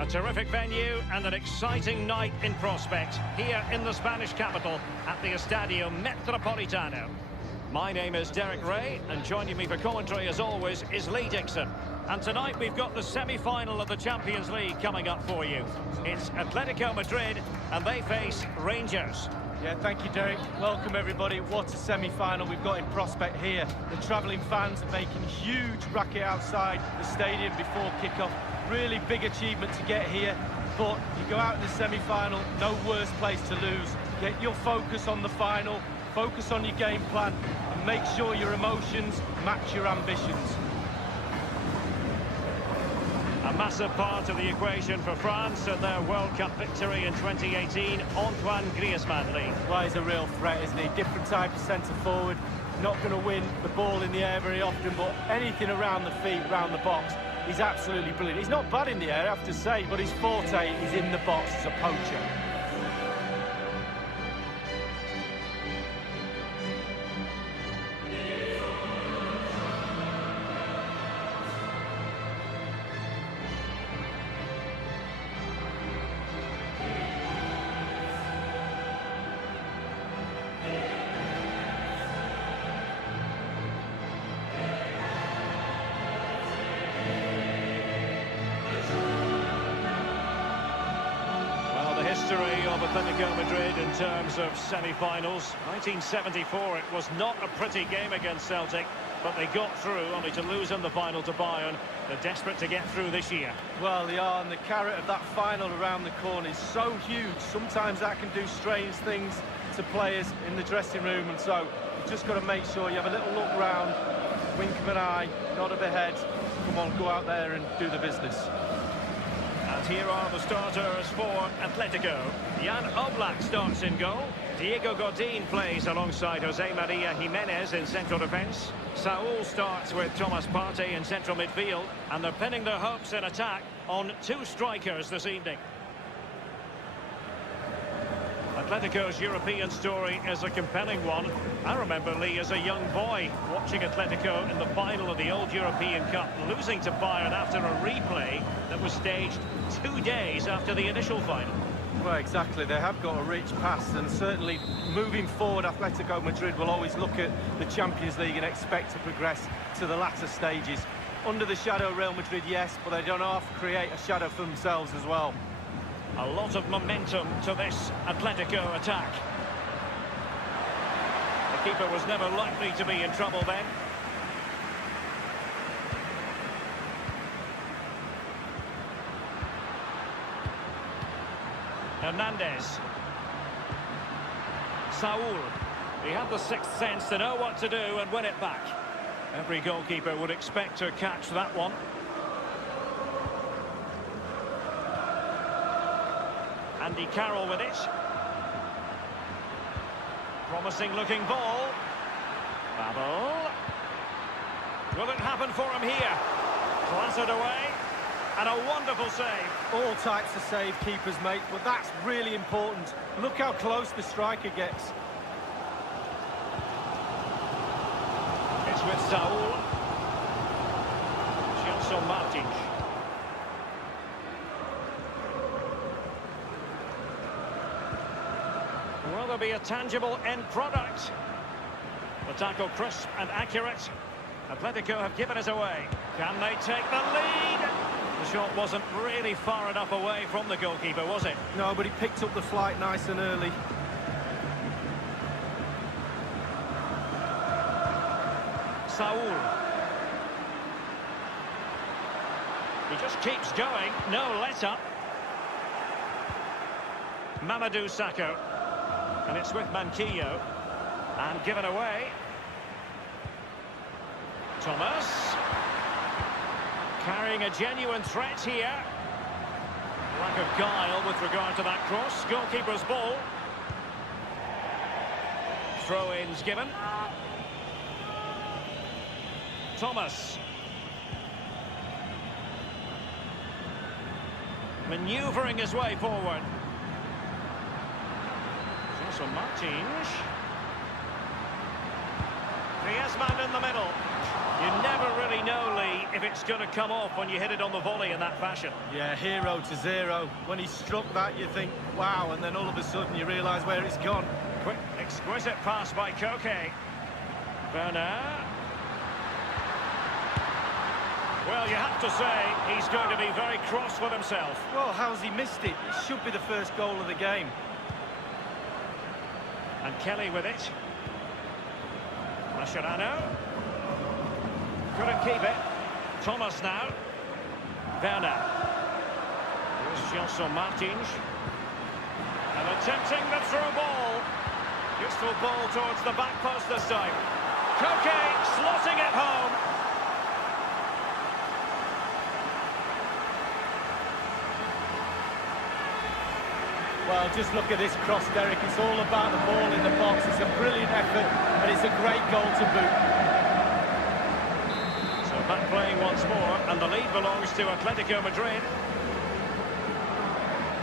A terrific venue and an exciting night in prospect here in the Spanish capital at the Estadio Metropolitano. My name is Derek Ray, and joining me for commentary as always is Lee Dixon. And tonight we've got the semi-final of the Champions League coming up for you. It's Atletico Madrid and they face Rangers. Yeah, thank you, Derek. Welcome, everybody. What a semi-final we've got in prospect here. The travelling fans are making huge racket outside the stadium before kick-off. Really big achievement to get here, but you go out in the semi-final, no worse place to lose. Get your focus on the final, focus on your game plan, and make sure your emotions match your ambitions. A massive part of the equation for France and their World Cup victory in 2018, Antoine Griezmann, Lee. Well, he's a real threat, isn't he? Different type of centre-forward, not going to win the ball in the air very often, but anything around the feet, around the box, he's absolutely brilliant. He's not bad in the air, I have to say, but his forte is in the box as a poacher. History of Atletico Madrid in terms of semi-finals. 1974, it was not a pretty game against Celtic, but they got through, only to lose in the final to Bayern. They're desperate to get through this year. Well, they are, and the carrot of that final around the corner is so huge. Sometimes that can do strange things to players in the dressing room, and so you've just got to make sure you have a little look round, wink of an eye, nod of the head. Come on, go out there and do the business. And here are the starters for Atletico. Jan Oblak starts in goal. Diego Godin plays alongside Jose Maria Jimenez in central defence. Saúl starts with Thomas Partey in central midfield. And they're pinning their hopes in attack on two strikers this evening. Atletico's European story is a compelling one. I remember, Lee, as a young boy, watching Atletico in the final of the old European Cup, losing to Bayern after a replay that was staged 2 days after the initial final. Well, exactly. They have got a rich past, and certainly moving forward, Atletico Madrid will always look at the Champions League and expect to progress to the latter stages. Under the shadow of Real Madrid, yes, but they don't have to create a shadow for themselves as well. A lot of momentum to this Atletico attack. The keeper was never likely to be in trouble then. Hernandez. Saúl. He had the sixth sense to know what to do and win it back. Every goalkeeper would expect to catch that one. Andy Carroll with it. Promising looking ball. Babel. Will it happen for him here? Clattered away. And a wonderful save. All types of save keepers, mate, but that's really important. Look how close the striker gets. It's with Saúl. Gelson Martins. Will there be a tangible end product? The tackle crisp and accurate. Atletico have given it away. Can they take the lead? The shot wasn't really far enough away from the goalkeeper, was it? No, but he picked up the flight nice and early. Saúl. He just keeps going. No let-up. Mamadou Sakho. And it's with Manquillo. And given away. Thomas. Carrying a genuine threat here. Lack of guile with regard to that cross. Goalkeeper's ball. Throw-ins given. Thomas. Manoeuvring his way forward. Gelson Martins. Griezmann in the middle. You never really know, Lee, if it's going to come off when you hit it on the volley in that fashion. Yeah, 0-0. When he struck that, you think, wow, and then all of a sudden you realise where it's gone. Quick, exquisite pass by Koke. Werner. Well, you have to say, he's going to be very cross with himself. Well, how's he missed it? It should be the first goal of the game. And Kelly with it. Mascherano. Couldn't keep it. Thomas now. Werner. Here's Gelson Martins. And attempting the through ball. Useful ball towards the back post this time. Koke slotting it home. Well, just look at this cross, Derek. It's all about the ball in the box. It's a brilliant effort, and it's a great goal to boot. So back playing once more, and the lead belongs to Atletico Madrid.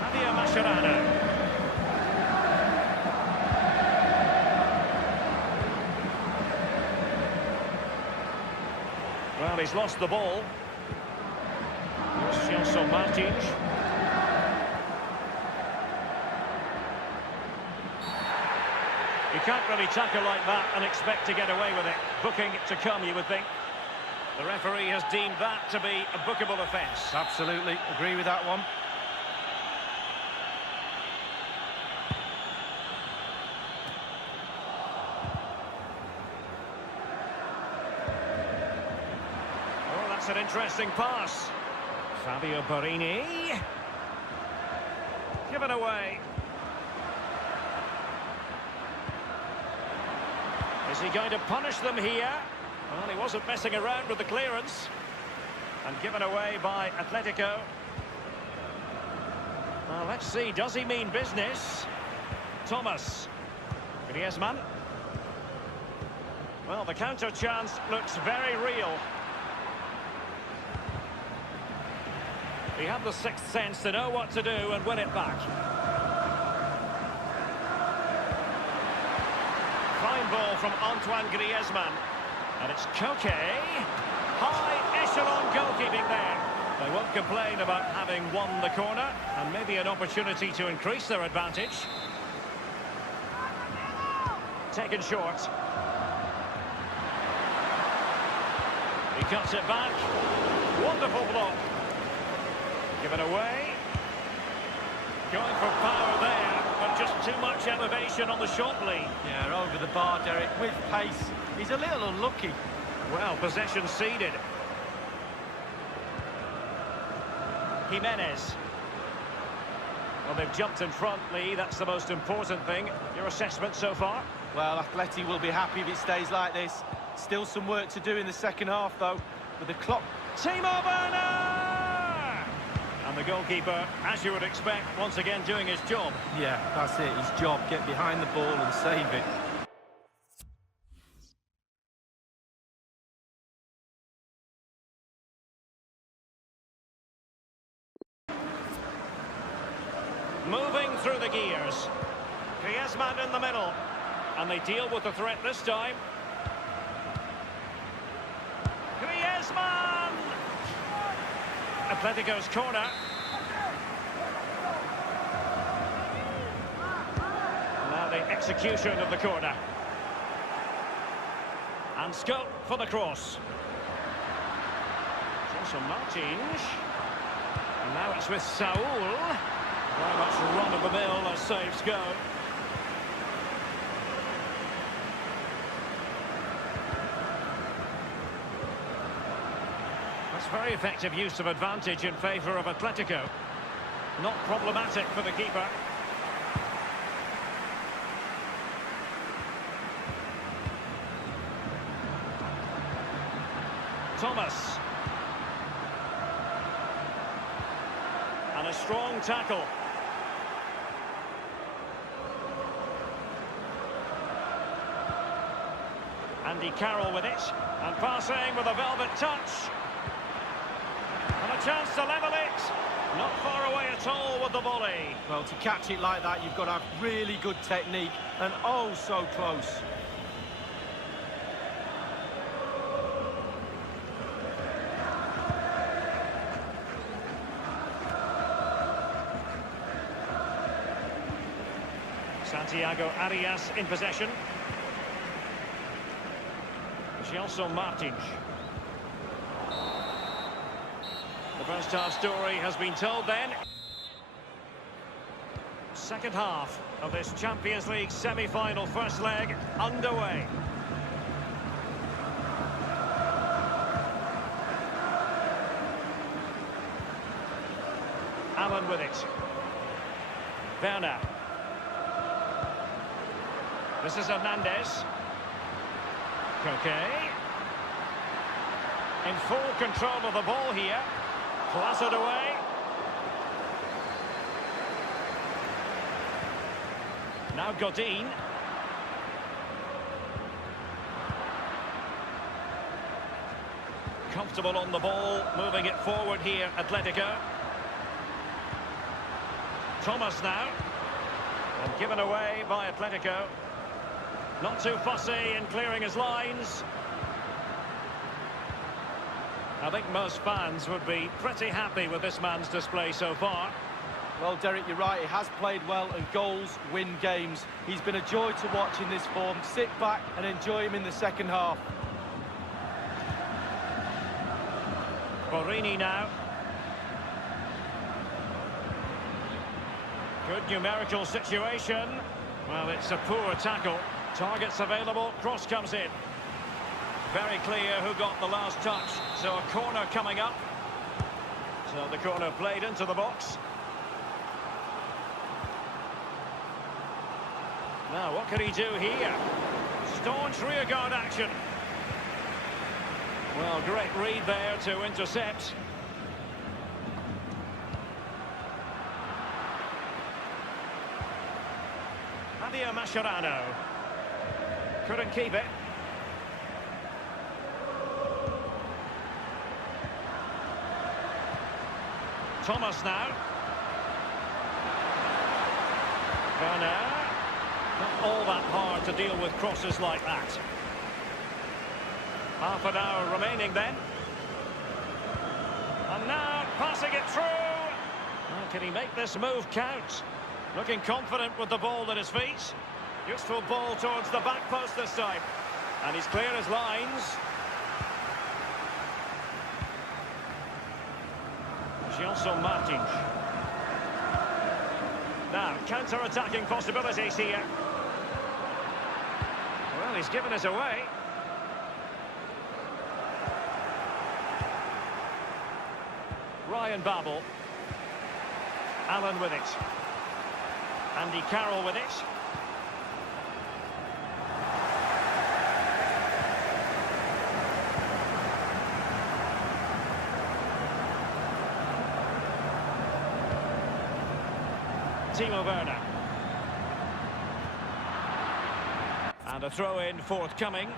Javier Mascherano. Well, he's lost the ball. Here's Gelson Martins. You can't really tackle like that and expect to get away with it. Booking to come, you would think. The referee has deemed that to be a bookable offence. Absolutely, agree with that one. Oh, that's an interesting pass. Fabio Borini. Given away. Is he going to punish them here? Well, he wasn't messing around with the clearance. And given away by Atletico. Well, let's see, does he mean business? Thomas. Griezmann. Well, the counter chance looks very real. He had the sixth sense to know what to do and win it back. Fine ball from Antoine Griezmann. And it's Koke. High echelon goalkeeping there. They won't complain about having won the corner, and maybe an opportunity to increase their advantage. Taken short. He cuts it back. Wonderful block. Given away. Going for power there, but just too much elevation on the shot, Lee. Yeah, over the bar, Derek, with pace. He's a little unlucky. Well, possession ceded. Jimenez. Well, they've jumped in front, Lee. That's the most important thing. Your assessment so far? Well, Atleti will be happy if it stays like this. Still some work to do in the second half, though, with the clock. Timo Werner! And the goalkeeper, as you would expect, once again doing his job. Yeah, that's it, his job. Get behind the ball and save it. Moving through the gears. Griezmann in the middle. And they deal with the threat this time. Griezmann! Atletico's corner. Now the execution of the corner. And scope for the cross. Gelson Martins. And now it's with Saul. Very much run-of-the-mill as saves go. That's very effective use of advantage in favour of Atletico. Not problematic for the keeper. Thomas. And a strong tackle. Andy Carroll with it. And passing with a velvet touch. And a chance to level it. Not far away at all with the volley. Well, to catch it like that, you've got to have really good technique. And oh, so close. Santiago Arias in possession. Gelson Martins. The first half story has been told then. Second half of this Champions League semi-final first leg underway. Allen with it. Werner. This is Hernandez. Koke. In full control of the ball here. Clattered away. Now Godin. Comfortable on the ball, moving it forward here, Atletico. Thomas now. And given away by Atletico. Not too fussy in clearing his lines. I think most fans would be pretty happy with this man's display so far. Well, Derek, you're right. He has played well, and goals win games. He's been a joy to watch in this form. Sit back and enjoy him in the second half. Borini now. Good numerical situation. Well, it's a poor tackle. Targets available, cross comes in. Very clear who got the last touch. So a corner coming up. So the corner played into the box. Now, what can he do here? Staunch rearguard action. Well, great read there to intercept. Javier Mascherano. Couldn't keep it. Thomas now. Werner. Not all that hard to deal with crosses like that. Half an hour remaining then. And now passing it through. Well, can he make this move count? Looking confident with the ball at his feet. Useful ball towards the back post this time. And he's clear his lines. Gelson Martins. Now, counter-attacking possibilities here. Well, he's given us away. Ryan Babel. Allen with it. Andy Carroll with it. Timo Werner. And a throw-in forthcoming.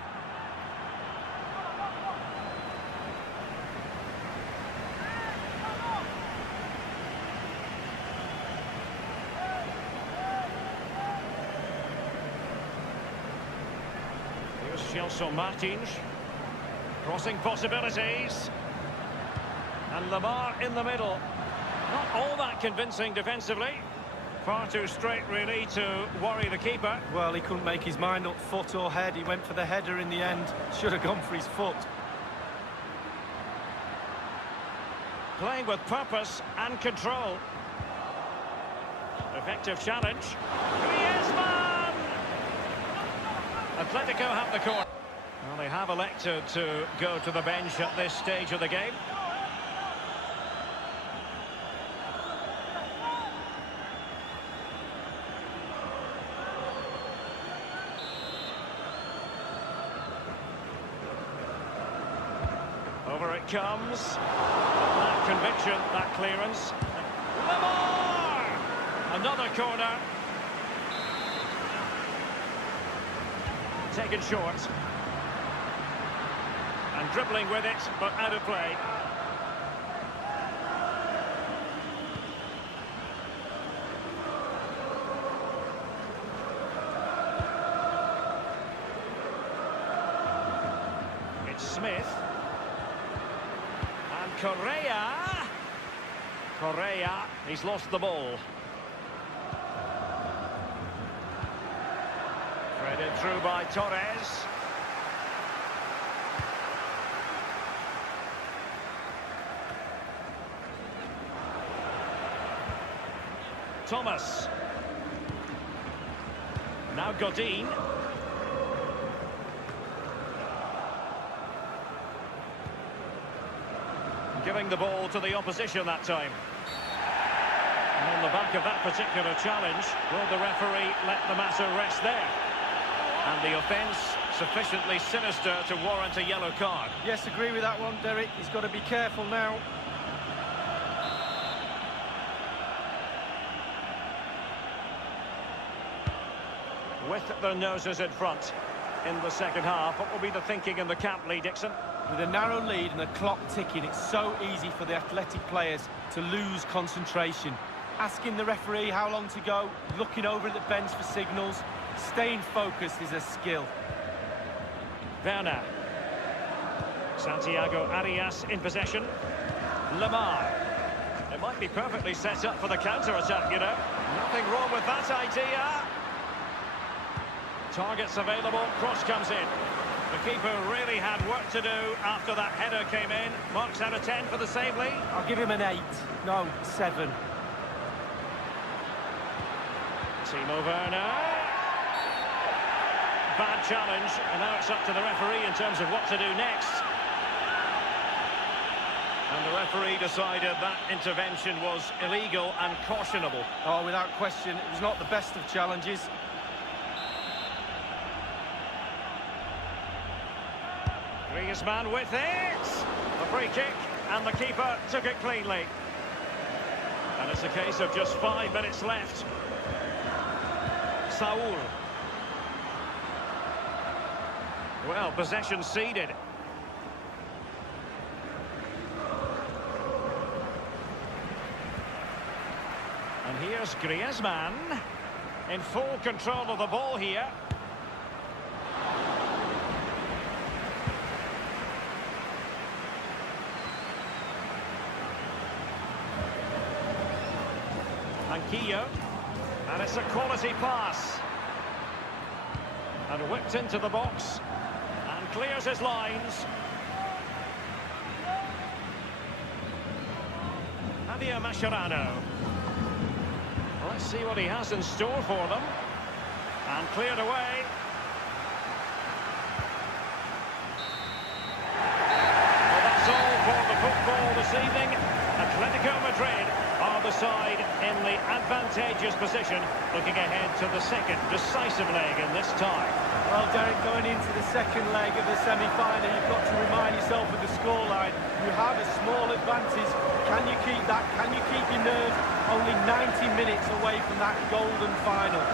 Here's Gelson Martins. Crossing possibilities. And Lamar in the middle. Not all that convincing defensively. Far too straight, really, to worry the keeper. Well, he couldn't make his mind up, foot or head. He went for the header in the end. Should have gone for his foot. Playing with purpose and control. Effective challenge. Griezmann! Atletico have the corner. Well, they have elected to go to the bench at this stage of the game. Over it comes. That conviction, that clearance. Lamar! Another corner. Taken short. And dribbling with it, but out of play. It's Smith. Correa, he's lost the ball. Played through by Torres. Thomas. Now Godin. Giving the ball to the opposition that time. And on the back of that particular challenge, will the referee let the matter rest there? And the offence sufficiently sinister to warrant a yellow card. Yes, agree with that one, Derek. He's got to be careful now. With their noses in front in the second half, what will be the thinking in the camp, Lee Dixon? With a narrow lead and the clock ticking, it's so easy for the athletic players to lose concentration. Asking the referee how long to go, looking over at the bench for signals, staying focused is a skill. Werner. Santiago Arias in possession. Lamar. It might be perfectly set up for the counter-attack, you know. Nothing wrong with that idea. Targets available, cross comes in. The keeper really had work to do after that header came in. Marks out of 10 for the save, Lee. I'll give him an 8. No, 7. Timo Werner. Bad challenge, and now it's up to the referee in terms of what to do next. And the referee decided that intervention was illegal and cautionable. Oh, without question, it was not the best of challenges. Griezmann with it. The free kick, and the keeper took it cleanly. And it's a case of just 5 minutes left. Saul. Well, possession ceded. And here's Griezmann in full control of the ball here. Manquillo, and it's a quality pass. And whipped into the box, and clears his lines. Javier Mascherano. Let's see what he has in store for them. And cleared away. Well, that's all for the football this evening. Atletico Madrid are the side in the advantageous position, looking ahead to the second decisive leg in this tie. Well, Derek, going into the second leg of the semi-final, you've got to remind yourself of the scoreline. You have a small advantage. Can you keep that? Can you keep your nerve? Only 90 minutes away from that golden final.